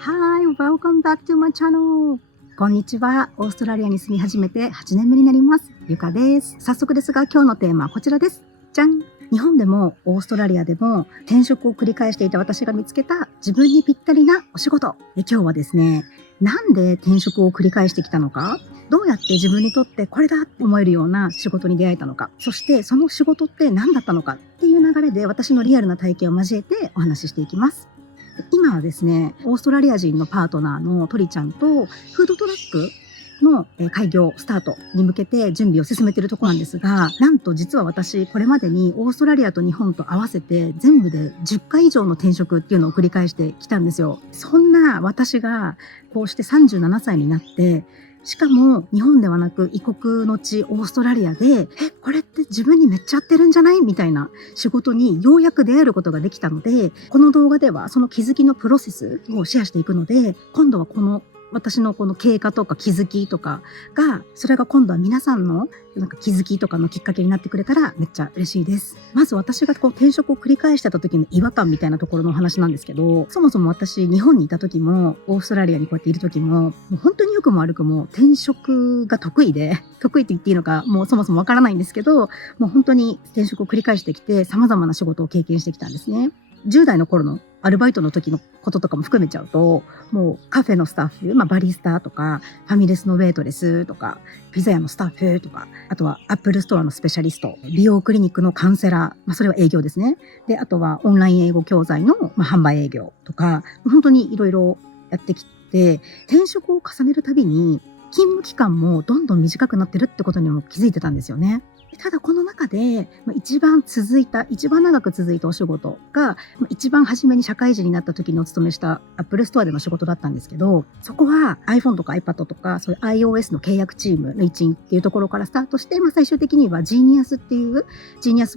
Hi, welcome back to my channel. こんにちは。オーストラリアに住み始めて8年目になります。ゆかです。早速ですが、今日のテーマはこちらです。じゃん。日本でもオーストラリアでも転職を繰り返していた私が見つけた自分にぴったりなお仕事。今日はですね、なんで転職を繰り返してきたのか、どうやって自分にとってこれだって思えるような仕事に出会えたのか、そしてその仕事って何だったのかっていう流れで私のリアルな体験を交えてお話ししていきます。今はですね、オーストラリア人のパートナーのトリちゃんとフードトラックの開業スタートに向けて準備を進めているところなんですが、なんと実は私これまでにオーストラリアと日本と合わせて全部で10回以上の転職っていうのを繰り返してきたんですよ。そんな私がこうして37歳になって、しかも日本ではなく異国の地オーストラリアでこれって自分にめっちゃ合ってるんじゃないみたいな仕事にようやく出会えることができたので、この動画ではその気づきのプロセスをシェアしていくので、今度はこの私のこの経過とか気づきとかが、それが今度は皆さんのなんか気づきとかのきっかけになってくれたらめっちゃ嬉しいです。まず私がこう転職を繰り返してた時の違和感みたいなところのお話なんですけど、そもそも私日本にいた時もオーストラリアにこうやっている時も、もう本当に良くも悪くも転職が得意で、得意って言っていいのかもうそもそもわからないんですけど、もう本当に転職を繰り返してきて様々な仕事を経験してきたんですね。10代の頃のアルバイトの時のこととかも含めちゃうと、もうカフェのスタッフ、バリスタとか、ファミレスのウェイトレスとか、ピザ屋のスタッフとか、あとはアップルストアのスペシャリスト、美容クリニックのカウンセラー、それは営業ですね。で、あとはオンライン英語教材の販売営業とか、本当にいろいろやってきて、転職を重ねるたびに勤務期間もどんどん短くなってるってことにも気づいてたんですよね。ただこの中で一番長く続いたお仕事が、一番初めに社会人になった時にお勤めしたアップルストアでの仕事だったんですけど、そこは iPhone とか iPad とかそういう iOS の契約チームの一員っていうところからスタートして、最終的にはジーニアス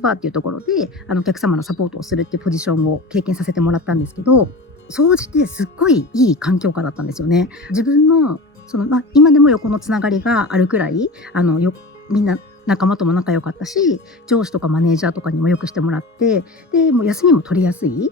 バーっていうところでお客様のサポートをするっていうポジションを経験させてもらったんですけど、総じてすっごいいい環境下だったんですよね。自分の今でも横のつながりがあるくらいみんな仲間とも仲良かったし、上司とかマネージャーとかにもよくしてもらって、でもう休みも取りやすい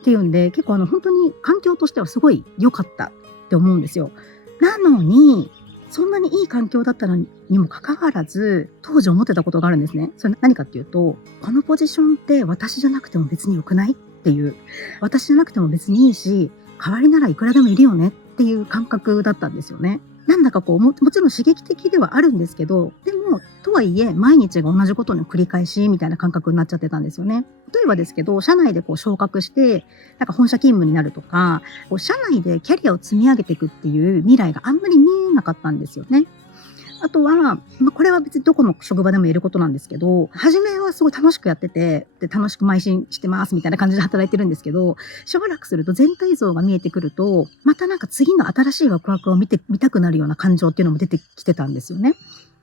っていうんで、結構本当に環境としてはすごい良かったって思うんですよ。なのにそんなにいい環境だったのにもかかわらず、当時思ってたことがあるんですね。それ何かっていうと、このポジションって私じゃなくても別に良くないっていう、私じゃなくても別にいいし、代わりならいくらでもいるよねっていう感覚だったんですよね。なんだかもちろん刺激的ではあるんですけど、でもとはいえ毎日が同じことの繰り返しみたいな感覚になっちゃってたんですよね。例えばですけど、社内で昇格して本社勤務になるとか、社内でキャリアを積み上げていくっていう未来があんまり見えなかったんですよね。あとは、これは別にどこの職場でも言えることなんですけど、初めはすごい楽しくやってて、で楽しく邁進してますみたいな感じで働いてるんですけど、しばらくすると全体像が見えてくると、また次の新しいワクワクを見たくなるような感情っていうのも出てきてたんですよね。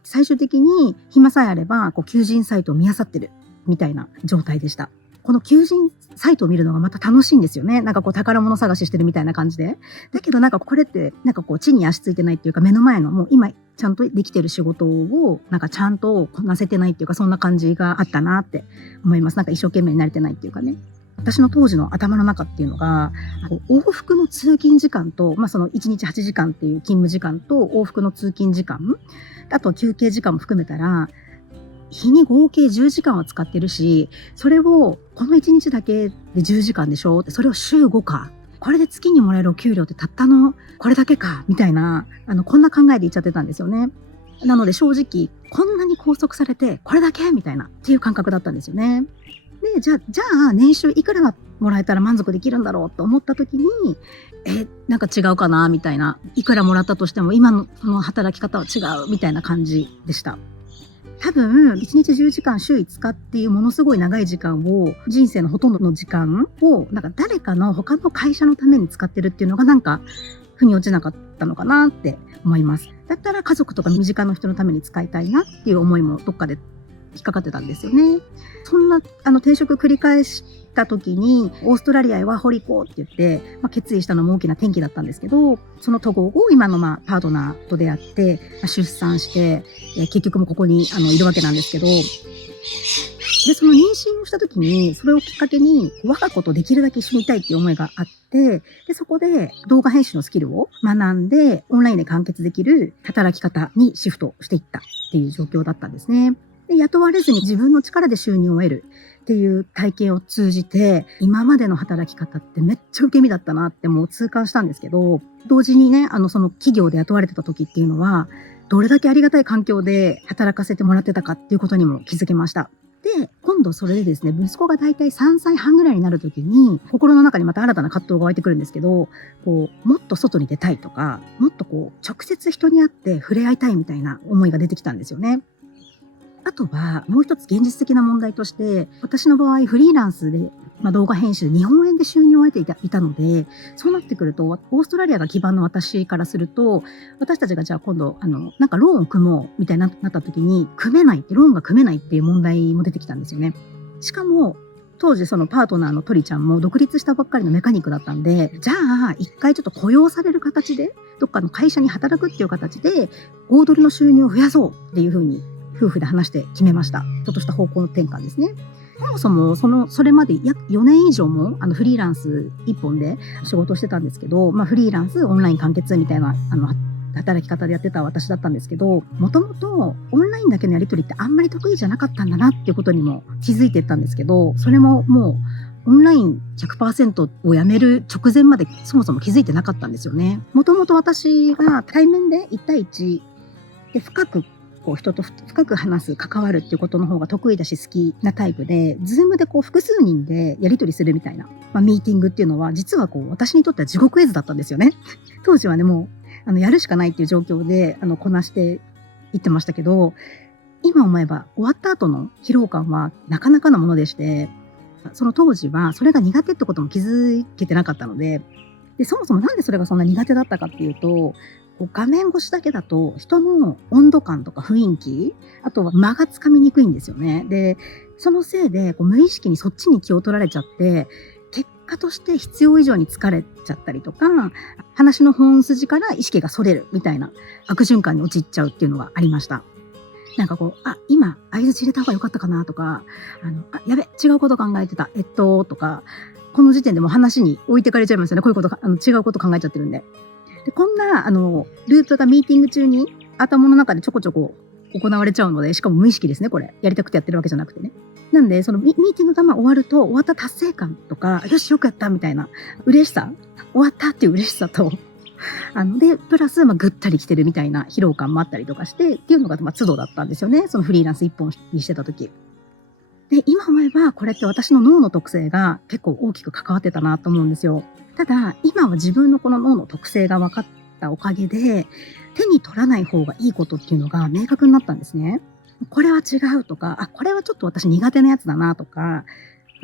最終的に暇さえあれば求人サイトを見漁ってるみたいな状態でした。この求人サイトを見るのがまた楽しいんですよね。宝物探ししてるみたいな感じで。だけどこれって地に足ついてないっていうか、目の前のもう今ちゃんとできてる仕事をちゃんとこなせてないっていうか、そんな感じがあったなって思います。一生懸命になれてないっていうかね。私の当時の頭の中っていうのが、往復の通勤時間と、その1日8時間っていう勤務時間と往復の通勤時間、あと休憩時間も含めたら、日に合計10時間は使ってるし、それをこの1日だけで10時間でしょって、それを週5か。これで月にもらえるお給料ってたったのこれだけかみたいな、こんな考えで言っちゃってたんですよね。なので正直、こんなに拘束されてこれだけみたいなっていう感覚だったんですよね。で、じゃあ年収いくらもらえたら満足できるんだろうと思った時に、違うかなみたいな。いくらもらったとしても今のその働き方は違うみたいな感じでした。多分1日10時間週5日っていうものすごい長い時間を、人生のほとんどの時間を誰かの他の会社のために使ってるっていうのが腑に落ちなかったのかなって思います。だったら家族とか身近な人のために使いたいなっていう思いもどっかで引っかかってたんですよね。そんな転職繰り返した時にオーストラリアへワーホリ行こうって言って、決意したのも大きな転機だったんですけど、その渡航後今のパートナーと出会って、出産して、結局もここにいるわけなんですけど、で、その妊娠をした時に、それをきっかけに、我が子とできるだけ一緒にいたいっていう思いがあって、で、そこで動画編集のスキルを学んで、オンラインで完結できる働き方にシフトしていったっていう状況だったんですね。で、雇われずに自分の力で収入を得るっていう体験を通じて、今までの働き方ってめっちゃ受け身だったなってもう痛感したんですけど、同時にね、その企業で雇われてた時っていうのは、どれだけありがたい環境で働かせてもらってたかっていうことにも気づけました。で、今度それでですね、息子がだいたい3歳半ぐらいになるときに、心の中にまた新たな葛藤が湧いてくるんですけど、もっと外に出たいとか、もっと直接人に会って触れ合いたいみたいな思いが出てきたんですよね。あとは、もう一つ現実的な問題として、私の場合フリーランスで、動画編集で日本円で収入を得ていたので、そうなってくると、オーストラリアが基盤の私からすると、私たちがじゃあ今度、なんかローンを組もうみたいになった時に、ローンが組めないっていう問題も出てきたんですよね。しかも、当時そのパートナーのトリちゃんも独立したばっかりのメカニックだったんで、じゃあ一回ちょっと雇用される形で、どっかの会社に働くっていう形で、5ドルの収入を増やそうっていうふうに、夫婦で話して決めました。ちょっとした方向転換ですね。そもそもそれまで約4年以上もフリーランス1本で仕事をしてたんですけど、フリーランスオンライン完結みたいな働き方でやってた私だったんですけど、もともとオンラインだけのやり取りってあんまり得意じゃなかったんだなっていうことにも気づいていったんですけど、それももうオンライン 100% をやめる直前までそもそも気づいてなかったんですよね。もともと私が対面で1対1で深く人と深く話す、関わるっていうことの方が得意だし好きなタイプで、ズームで複数人でやり取りするみたいな、ミーティングっていうのは実は私にとっては地獄絵図だったんですよね。当時はね、もうやるしかないっていう状況でこなしていってましたけど、今思えば終わった後の疲労感はなかなかのものでして、その当時はそれが苦手ってことも気づけてなかったので、そもそもなんでそれがそんな苦手だったかっていうと、画面越しだけだと人の温度感とか雰囲気、あとは間がつかみにくいんですよね。で、そのせいで無意識にそっちに気を取られちゃって、結果として必要以上に疲れちゃったりとか、話の本筋から意識がそれるみたいな悪循環に陥っちゃうっていうのがありました。なんか今相槌入れた方が良かったかなとか、やべ、違うこと考えてた、とか、この時点でもう話に置いてかれちゃいますよね。こういうこと違うこと考えちゃってるんで。で、こんなループがミーティング中に頭の中でちょこちょこ行われちゃうので、しかも無意識ですね、これ。やりたくてやってるわけじゃなくてね。なんで、そのミーティングが終わると、終わった達成感とか、よし、よくやったみたいな嬉しさ、終わったっていう嬉しさと、で、プラス、ぐったり来てるみたいな疲労感もあったりとかして、っていうのが、都度だったんですよね。そのフリーランス一本にしてた時。で、今思えば、これって私の脳の特性が結構大きく関わってたなと思うんですよ。ただ、今は自分のこの脳の特性が分かったおかげで、手に取らない方がいいことっていうのが明確になったんですね。これは違うとか、これはちょっと私苦手なやつだなとか、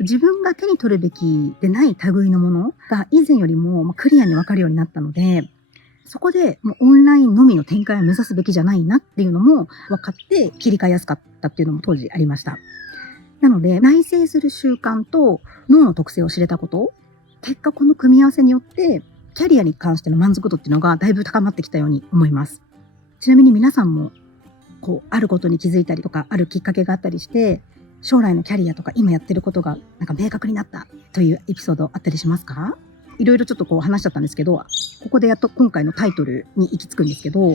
自分が手に取るべきでない類のものが以前よりもクリアに分かるようになったので、そこでもうオンラインのみの展開を目指すべきじゃないなっていうのも分かって切り替えやすかったっていうのも当時ありました。なので、内省する習慣と脳の特性を知れたこと、結果この組み合わせによって、キャリアに関しての満足度っていうのがだいぶ高まってきたように思います。ちなみに皆さんも、あることに気づいたりとか、あるきっかけがあったりして、将来のキャリアとか今やってることがなんか明確になったというエピソードあったりしますか？いろいろちょっと話しちゃったんですけど、ここでやっと今回のタイトルに行き着くんですけど、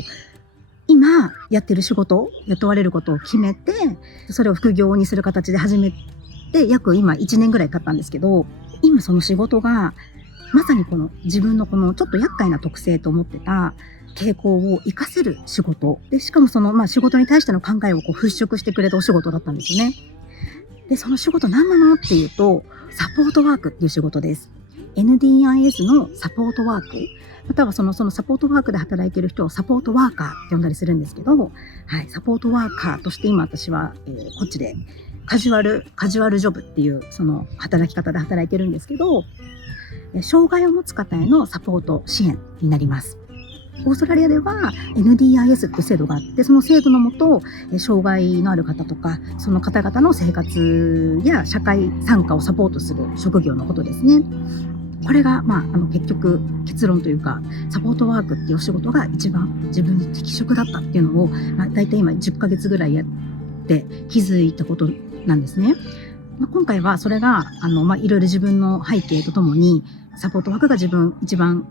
今やってる仕事、雇われることを決めて、それを副業にする形で始めて、約今1年ぐらい経ったんですけど、今その仕事が、まさに自分のちょっと厄介な特性と思ってた傾向を活かせる仕事で、しかも仕事に対しての考えを払拭してくれたお仕事だったんですよね。で、その仕事何なのっていうと、サポートワークっていう仕事です。NDIS のサポートワーク、またはそのサポートワークで働いている人をサポートワーカーって呼んだりするんですけど、はい、サポートワーカーとして今私は、こっちでカジュアルジョブっていうその働き方で働いてるんですけど、障害を持つ方へのサポート支援になります。オーストラリアでは NDIS っていう制度があって、その制度のもと、障害のある方とか、その方々の生活や社会参加をサポートする職業のことですね。これが、結局結論というか、サポートワークっていうお仕事が一番自分に適職だったっていうのを、だいたい今10ヶ月ぐらいやって気づいたことなんですね。今回はそれが、いろいろ自分の背景とともに、サポートワークが一番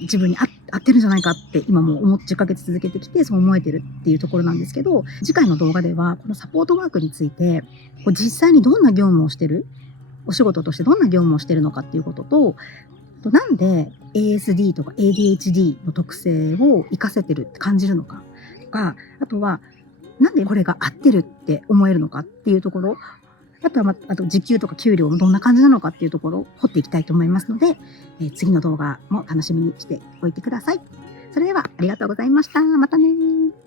自分に合ってるんじゃないかって今も10ヶ月続けてきてそう思えてるっていうところなんですけど、次回の動画ではこのサポートワークについて、実際にどんな業務をしてる、お仕事としてどんな業務をしてるのかっていうことと、なんで ASD とか ADHD の特性を活かせてるって感じるのかとか、あとはなんでこれが合ってるって思えるのかっていうところ、あとは、あと時給とか給料もどんな感じなのかっていうところを掘っていきたいと思いますので、次の動画も楽しみにしておいてください。それではありがとうございました。またね。